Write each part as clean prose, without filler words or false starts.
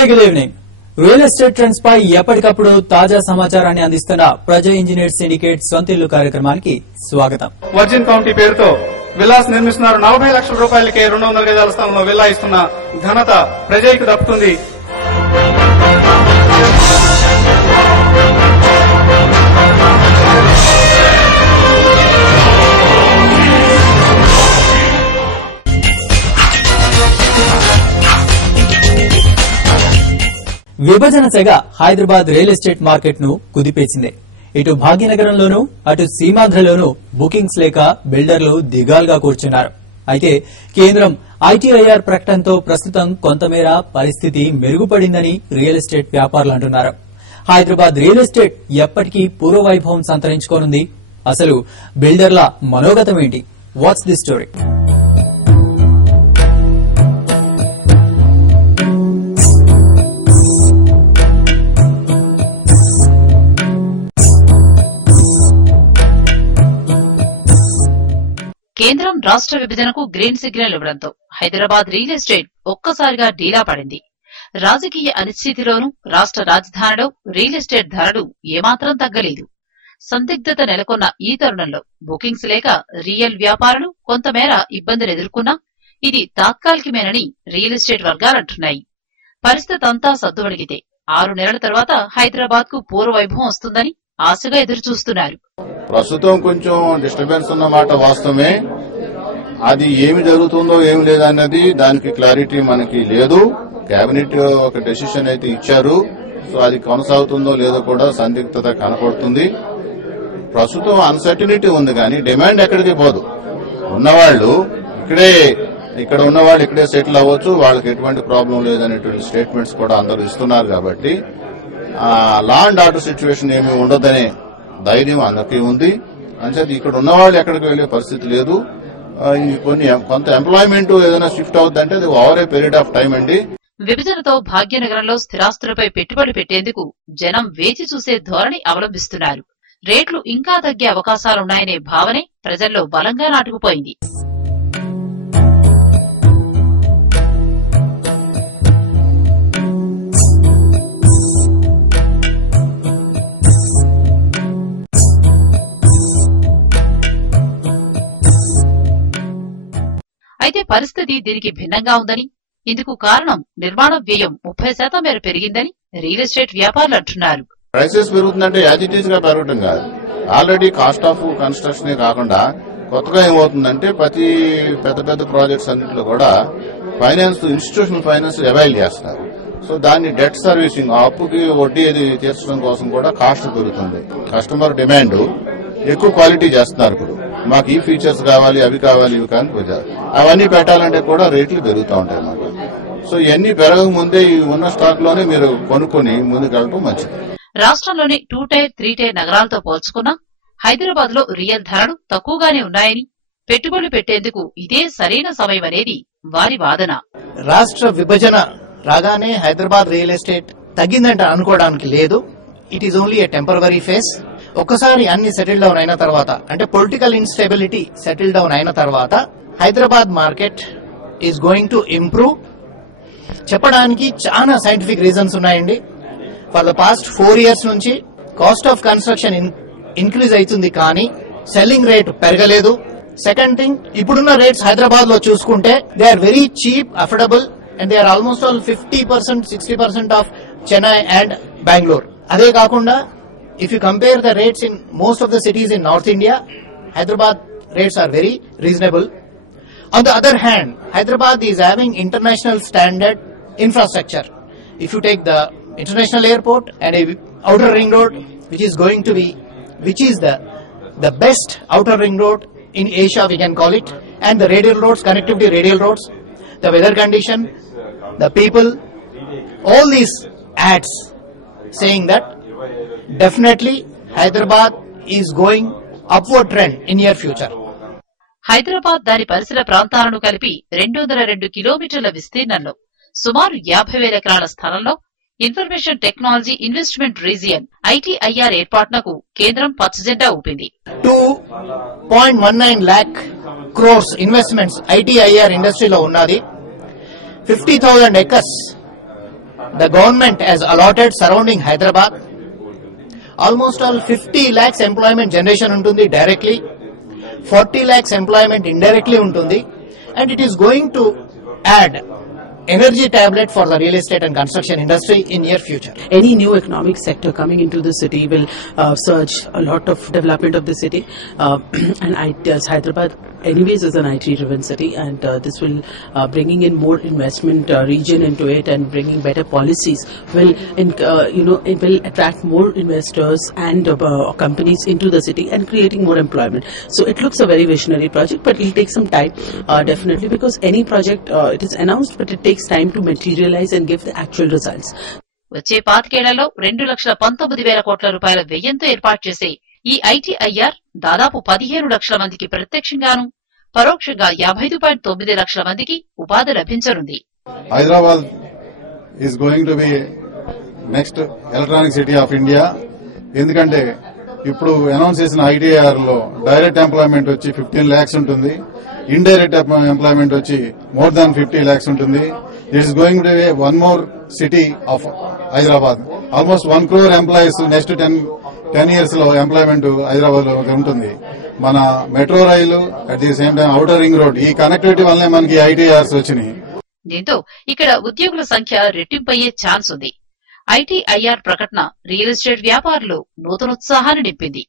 Very good evening. Real estate trends పై ఎప్పటికప్పుడు తాజా సమాచారాన్ని అందిస్తున్న ప్రజా ఇంజనీర్ సిండికేట్ సొంతిల్లు కార్యక్రమానికి స్వాగతం. వర్జిన్ కౌంటీ పేరుతో విల్లాస్ నిర్మిస్తున్నారు. 40 లక్షల రూపాయలకే 200 గజాల స్థలంలో విల్లా ఇస్తున్న ఘనత ప్రజలకు దక్కుతుంది. విభజన సెగ హైదరాబాద్ రియల్ ఎస్టేట్ మార్కెట్ ను కుదిపేసింది. ఇటు భాగ్యనగరంలోనూ అటు సీమాంధ్రలోనూ బుకింగ్స్ లేక బిల్డర్లు దిగాలుగా కూర్చున్నారు. అయితే కేంద్రం ఐటీఐఆర్ ప్రకటనతో ప్రస్తుతం కొంతమేర పరిస్థితి మెరుగుపడిందని రియల్ ఎస్టేట్ వ్యాపారులు అంటున్నారు. హైదరాబాద్ రియల్ ఎస్టేట్ ఎప్పటికీ పూర్వవైభవం సంతరించుకోనుంది. అసలు బిల్డర్ల మనోగతం ఏంటి? What's the story? కేంద్రం రాష్ట్ర విభజనకు గ్రీన్ సిగ్నల్ ఇవ్వడంతో హైదరాబాద్ రియల్ ఎస్టేట్ ఒక్కసారిగా డీలా పడింది. రాజకీయ అనిశ్చితిలోనూ రాష్ట్ర రాజధానిలో రియల్ ఎస్టేట్ ధరలు ఏమాత్రం తగ్గలేదు. సందిగ్ధత నెలకొన్న ఈ తరుణంలో బుకింగ్స్ లేక రియల్ వ్యాపారులు కొంతమేర ఇబ్బందులు ఎదుర్కొన్నా ఇది తాత్కాలికమేనని రియల్ ఎస్టేట్ వర్గాలంటున్నాయి. పరిస్థితి అంతా సద్దువణిగితే 6 నెలల తర్వాత హైదరాబాద్ కు పూర్వవైభవం వస్తుందని ఆశగా ఎదురుచూస్తున్నారు. ప్రస్తుతం కొంచెం డిస్టర్బెన్స్ ఉన్నమాట వాస్తవమే. అది ఏమి జరుగుతుందో ఏమి లేదన్నది దానికి క్లారిటీ మనకి లేదు. కేబినెట్ ఒక డెసిషన్ అయితే ఇచ్చారు. సో అది కొనసాగుతుందో లేదో కూడా సందిగ్ధత కనపడుతుంది. ప్రస్తుతం అన్సర్టినిటీ ఉంది కానీ డిమాండ్ ఎక్కడికి పోదు. ఉన్నవాళ్లు ఇక్కడ ఉన్నవాళ్ళు ఇక్కడే సెటిల్ అవ్వచ్చు, వాళ్ళకి ఎటువంటి ప్రాబ్లం లేదనేటువంటి స్టేట్మెంట్స్ కూడా అందరూ ఇస్తున్నారు. కాబట్టి లా అండ్ ఆర్డర్ సిచ్యువేషన్ ఏమీ ఉండదనే ధైర్యం అందరికీ ఉంది. అంచేది ఇక్కడ ఉన్నవాళ్ళు ఎక్కడికి వెళ్లే పరిస్థితి లేదు. కొంత ఎంప్లాయ్మెంట్ ఏదైనా షిఫ్ట్ అవుతుందంటే అది over a period of time అండి. విభజనతో భాగ్యనగరంలో స్థిరాస్తులపై పెట్టుబడి పెట్టేందుకు జనం వేచి చూసే ధోరణి అవలంబిస్తున్నారు. రేట్లు ఇంకా తగ్గే అవకాశాలున్నాయనే భావనే ప్రజల్లో బలంగా నాటుకుపోయింది. అయితే పరిస్థితి దీనికి భిన్నంగా ఉందని, ఇందుకు కారణం నిర్మాణ వ్యయం 30% మేర పెరిగిందని రియల్ ఎస్టేట్ వ్యాపారులు అంటున్నారు. ప్రైసెస్ పెరుగుతుందంటే యాజ్ ఇట్ ఈస్ గా పెరగటం కాదు. ఆల్రెడీ కాస్ట్ ఆఫ్ కన్స్ట్రక్షన్ కాకుండా కొత్తగా ఏమవుతుందంటే ప్రతి పెద్ద ప్రాజెక్ట్స్ అన్నింటిలో కూడా ఫైనాన్స్, ఇన్స్టిట్యూషనల్ ఫైనాన్స్ అవైల్ చేస్తున్నారు. సో దాన్ని డెట్ సర్వీసింగ్, ఆ అప్పుకి వడ్డీ అది తీర్చడం కోసం కూడా కాస్ట్ పెరుగుతుంది. కస్టమర్ డిమాండ్ ఎక్కువ క్వాలిటీ చేస్తున్నారు. ఇప్పుడు మాకు ఈ ఫీచర్స్ కావాలి, అవి కావాలి, ఇవి కానీ అవన్నీ పెట్టాలంటే కూడా రేట్లు పెరుగుతూ ఉంటాయి మాకు. సో ఇవన్నీ పెరగక ముందే ఉన్న స్టాక్ లోనే మీరు కొనుక్కొని ముందుకెళ్ళడం మంచిది. రాష్ట్రంలోని 2 టైర్ 3 టైర్ నగరాలతో పోల్చుకున్నా హైదరాబాద్ లో రియల్ ధరలు తక్కువగానే ఉన్నాయని, పెట్టుబడులు పెట్టేందుకు ఇదే సరైన సమయమనేది వారి వాదన. రాష్ట్ర విభజన రాగానే హైదరాబాద్ రియల్ ఎస్టేట్ తగ్గిందంటే అనుకోవడానికి లేదు. It is only A temporary face. ఒక్కసారి అన్ని సెటిల్ డౌన్ అయిన తర్వాత, అంటే పొలిటికల్ ఇన్స్టెబిలిటీ సెటిల్ డౌన్ అయిన తర్వాత Hyderabad market is going to improve. చెప్పడానికి చాలా సైంటిఫిక్ రీజన్స్ ఉన్నాయండి. ఫర్ ద పాస్ట్ 4 years నుంచి కాస్ట్ ఆఫ్ కన్స్ట్రక్షన్ ఇంక్రీజ్ అవుతుంది కానీ సెల్లింగ్ రేట్ పెరగలేదు. సెకండ్ థింగ్, ఇప్పుడున్న రేట్స్ హైదరాబాద్ లో చూసుకుంటే they are very cheap, affordable and they are almost all 50%, 60% of Chennai and Bengaluru. అదే కాకుండా if you compare the rates in most of the cities in North India, Hyderabad rates are very reasonable. On the other hand, Hyderabad is having international standard infrastructure. If you take the international airport and a outer ring road, which is the best outer ring road in Asia, we can call it, and the radial roads, connectivity radial roads, the weather condition, the people, all these adds saying that definitely Hyderabad is going upward trend in near future. Hyderabad దాని పరిసర ప్రాంతాలను కలిపి 202 కిలోమీటర్ల విస్తీర్ణంలో సుమారు 50,000 ఎకరాల స్థలంలో information technology investment region ITIR ఏర్పాటునకు కేంద్రం పచ్చజెండా ఊపింది. 2.19 lakh crores ఇన్వెస్ట్మెంట్స్ ఐటీఐఆర్ ఇండస్ట్రీలో ఉన్నది. 50,000 acres the government has allotted surrounding Hyderabad. Almost all 50 lakhs employment generation untundi directly, 40 lakhs employment indirectly untundi, and it is going to add energy tablet for the real estate and construction industry in near future. Any new economic sector coming into the city will surge a lot of development of the city, and Hyderabad anyways is an IT-driven city, and this will bringing in more investment region into it and bringing better policies will it will attract more investors and companies into the city and creating more employment. So it looks a very visionary project, but it will take some time definitely, because any project it is announced, but it takes time to materialize and give the actual results. వచ్చే 5 ఏళ్లలో 2,19,000 కోట్ల రూపాయల వ్యయంతో ఏర్పాటు చేసే ఈ ITIR దాదాపు 15 లక్షల మందికి ప్రత్యక్షంగాను, పరోక్షంగా 55.9 లక్షల మందికి ఉపాధి లభించనుంది. Hyderabad is going to be next electronic city of India. ఎందుకంటే ఇప్పుడు అనౌన్స్ చేసిన ఐటీఐఆర్ లో డైరెక్ట్ ఎంప్లాయ్మెంట్ వచ్చి 15 lakhs ఉంటుంది, ఇండైరెక్ట్ ఎంప్లాయ్మెంట్ వచ్చి మోర్ దాన్ 50 lakhs ఉంటుంది. It is going to B one more city of Hyderabad. Almost 1 crore employees next 10 years లో employment Hyderabad లో ఉంటుంది. మన metro rail at the same time outer ring road, ఈ connectivity వల్లనే మనకి ఐటీఆర్స్ వచ్చినాయి. దీంతో ఇక్కడ ఉద్యోగుల సంఖ్య రెట్టింపయ్యే ఛాన్స్ ఉంది. ఐటీఐఆర్ ప్రకటన రియల్ ఎస్టేట్ వ్యాపారులు నూతనోత్సాహాన్ని నింపింది.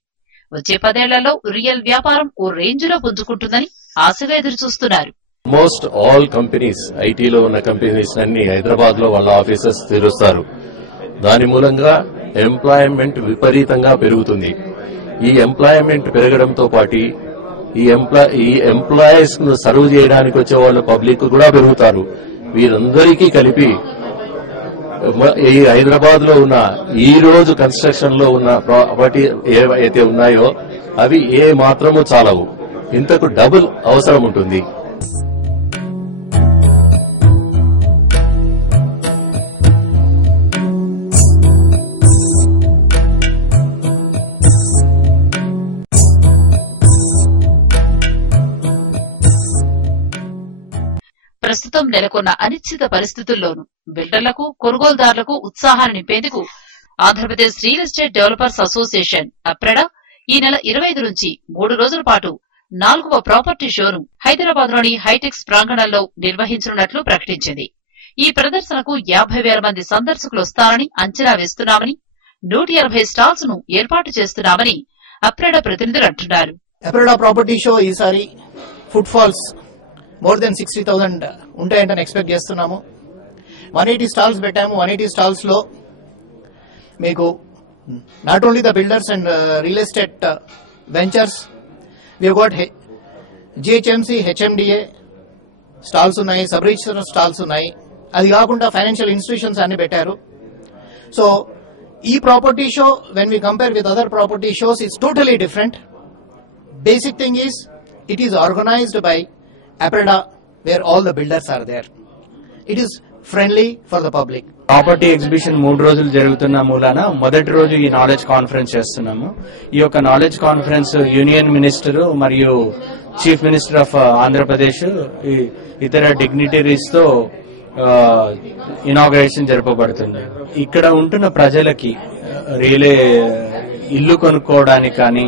వచ్చే 10 ఏళ్లలో రియల్ వ్యాపారం ఓ రేంజ్ లో పుంజుకుంటుందని ఆశగా ఎదురుచూస్తున్నారు. మోస్ట్ ఆల్ కంపెనీస్, ఐటీలో ఉన్న కంపెనీస్ అన్ని హైదరాబాద్ లో వాళ్ళ ఆఫీసెస్ తెరుస్తారు. దాని మూలంగా ఎంప్లాయ్మెంట్ విపరీతంగా పెరుగుతుంది. ఈ ఎంప్లాయ్మెంట్ పెరగడంతో పాటు ఈ ఎంప్లాయీస్ ను సర్వ్ చేయడానికి వచ్చే వాళ్ళ పబ్లిక్ కూడా పెరుగుతారు. వీరందరికీ కలిపి ఈ హైదరాబాద్ లో ఉన్న ఈ రోజు కన్స్ట్రక్షన్ లో ఉన్న ప్రాపర్టీ ఏవైతే ఉన్నాయో అవి ఏ మాత్రము చాలవు, ఇంతకు డబుల్ అవసరం ఉంటుంది. ప్రస్తుతం నెలకొన్న అనిశ్చిత పరిస్థితుల్లోనూ బిల్డర్లకు, కొనుగోలుదారులకు ఉత్సాహాన్ని నింపేందుకు Andhra Pradesh real estate developers association APREDA ఈ నెల 25 నుంచి 3 రోజుల పాటు 4వ ప్రాపర్టీ షోను హైదరాబాద్ లోని హైటెక్స్ ప్రాంగణంలో నిర్వహించనున్నట్లు ప్రకటించింది. ఈ ప్రదర్శనకు 50,000 మంది సందర్శకులు వస్తారని అంచనా వేస్తున్నామని, 180 స్టాల్స్ ను ఏర్పాటు చేస్తున్నామని అప్రెడా ప్రతినిధులు అంటున్నారు. అప్రెడా ప్రాపర్టీ షో ఈసారి ఫుట్ ఫాల్స్ మోర్ దెన్ 60,000 ఉంటాయంటని ఎక్స్పెక్ట్ చేస్తున్నాము. 180 స్టాల్స్ పెట్టాము. 180 స్టాల్స్ లో మీకు not only the builders and real estate ventures, we got GHMC, HMDA stalls ఉన్నాయి, సబ్ రిజిస్టర్ స్టాల్స్ ఉన్నాయి. అది కాకుండా ఫైనాన్షియల్ ఇన్స్టిట్యూషన్స్ అన్ని పెట్టారు. సో ఈ property show when we compare with other property shows it's totally different. Basic thing is it is organized by Aperda, where all the builders are there. It is friendly for the public. Property exhibition 3 రోజులు జరుగుతున్న మూలాన మొదటి రోజు ఈ knowledge conference చేస్తున్నాము. ఈ యొక్క knowledge conference union minister మరియు చీఫ్ మినిస్టర్ ఆఫ్ ఆంధ్రప్రదేశ్ ఇతర డిగ్నిటరీస్ తో ఇనాగ్రేషన్ జరపబడుతుంది. ఇక్కడ ఉంటున్న ప్రజలకి ఇల్లు కొనుక్కోవడానికి కానీ,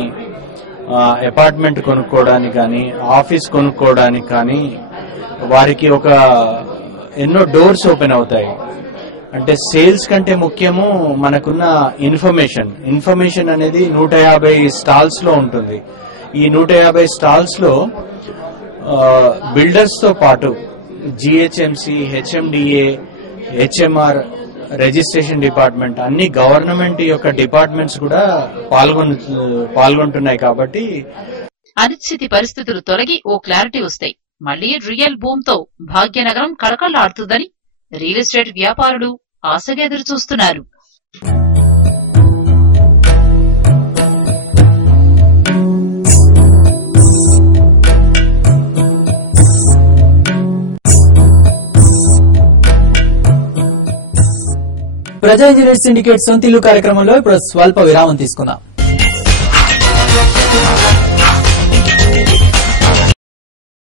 అపార్ట్మెంట్ కొనుక్కోవడానికి కానీ, ఆఫీస్ కొనుక్కోవడానికి కానీ వారికి ఎన్నో డోర్స్ ఓపెన్ అవుతాయి. అంటే సేల్స్ కంటే ముఖ్యము మనకున్న ఇన్ఫర్మేషన్ అనేది 150 స్టాల్స్ లో ఉంటుంది. ఈ 150 స్టాల్స్ లో బిల్డర్స్ తో పాటు GHMC, HMDA, HMR, registration department అన్ని గవర్నమెంట్ యొక్క డిపార్ట్మెంట్స్ కూడా పాల్గొంటున్నాయి. కాబట్టి అనిశ్చిత పరిస్థితులు తొలగి ఓ క్లారిటీ వస్తాయి. మళ్లీ రియల్ బూమ్ తో భాగ్యనగరం కళకళలాడుతుందని రియల్ ఎస్టేట్ వ్యాపారులు ఆశగా ఎదురు చూస్తున్నారు. ప్రజా ఇంజనీర్ సిండికేట్ సొంతిల్లు కార్యక్రమంలో ఇప్పుడు స్వల్ప విరామం తీసుకుందాం.